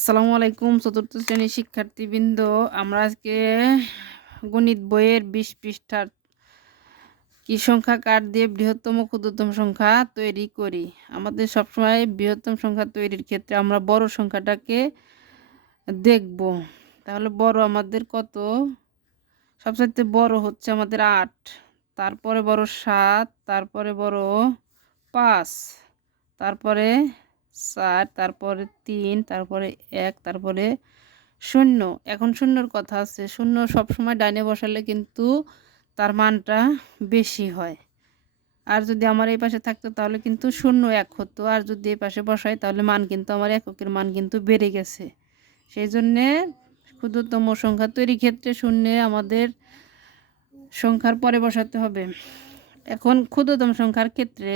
আসসালামু আলাইকুম চতুর্থ শ্রেণীর শিক্ষার্থীবৃন্দ। আমরা আজকে গণিত বইয়ের ২০ পৃষ্ঠার কি সংখ্যা কার দিয়ে বৃহত্তম ক্ষুদ্রতম সংখ্যা তৈরি করি। আমাদের সবসময় বৃহত্তম সংখ্যা তৈরির ক্ষেত্রে আমরা বড় সংখ্যাটাকে দেখব। তাহলে বড় আমাদের কত? সবচাইতে বড় হচ্ছে আমাদের ৮, তারপরে বড় ৭, তারপরে বড় ৫, তারপরে ৪, তারপরে ৩, তারপরে ১, তারপরে ০। এখন শূন্যর কথা আছে। শূন্য সবসময় ডাইনে বসালে কিন্তু তার মানটা বেশি হয়। আর যদি আমার এই পাশে থাকতো তাহলে কিন্তু ০ ১ হতো। আর যদি এই পাশে বসাই তাহলে মান কিন্তু আমার এককের মান কিন্তু বেড়ে গেছে। সেই জন্যে ক্ষুদ্রতম সংখ্যা তৈরির ক্ষেত্রে শূন্যে আমাদের সংখ্যার পরে বসাতে হবে। এখন ক্ষুদ্রতম সংখ্যার ক্ষেত্রে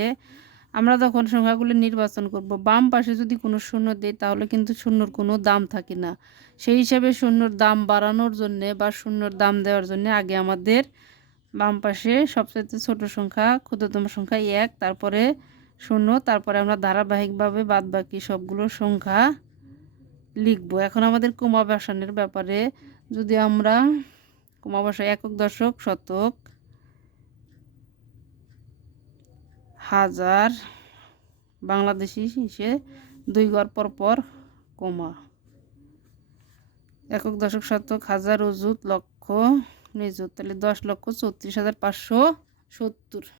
আমরা যখন সংখ্যাগুলো নির্বাচন করব, বাম পাশে যদি কোনো শূন্য দেই তাহলে কিন্তু শূন্যর কোনো দাম থাকে না। সেই হিসাবে শূন্যর দাম বাড়ানোর জন্যে বা শূন্যর দাম দেওয়ার জন্য আগে আমাদের বাম পাশে সবচেয়ে ছোট সংখ্যা ক্ষুদ্রতম সংখ্যা ১, তারপরে ০, তারপরে আমরা ধারাবাহিকভাবে বাদবাকি সবগুলো সংখ্যা লিখব। এখন আমাদের কমা বসানোর ব্যাপারে যদি আমরা কমা বসাই একক, দশক, শতক, হাজার, বাংলাদেশি হিসে ২ ঘর পর পর কমা, একক, দশক, শতক, হাজার, অযুত, লক্ষ, নিযুত, তাহলে ১০,৩৪,৫৭০।